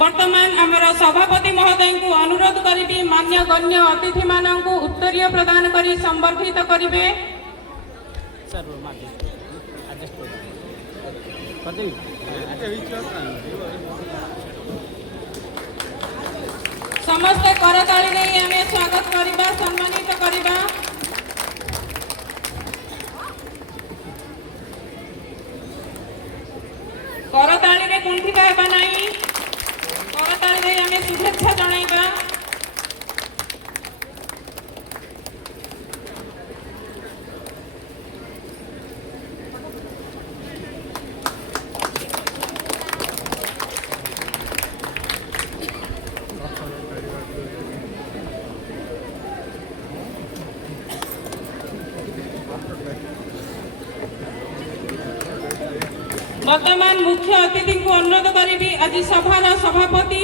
वर्तमान आमर सभापति महोदय को अनुरोध करी मान्य गण्य अतिथि मानक उत्तरीय प्रदान कर संबर्धित करेंगे। समस्ते करताली नहीं आम स्वागत करवा सम्मानित करवा। करताली में कुंठित हेबा नहीं, करताली नहीं आम शुभेच्छा जणाइबा। वर्तमान मुख्य अतिथि को अनुरोध करी आज सभार सभापति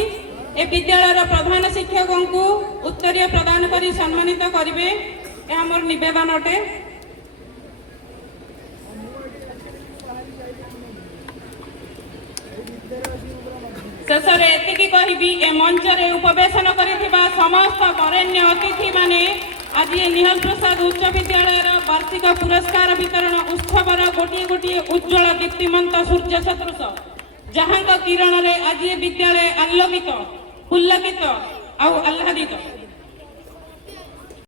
ए विद्यालय प्रधान शिक्षक को उत्तरीय प्रदान कर सम्मानित करेंगे। यह मोर निवेदन अटे। शेष एति कहि ए मंच रे उपवेशन करिथिबा समस्त वरेण्य अतिथि माने आज निहाल प्रसाद उच्च विद्यालय वार्षिक पुरस्कार वितरण उत्सवर गोटे गोटे उज्ज्वल दीप्तिमंत सूर्य सदृश जहां किरण रे आज विद्यालय आलोकित पुलकित आह्लादित।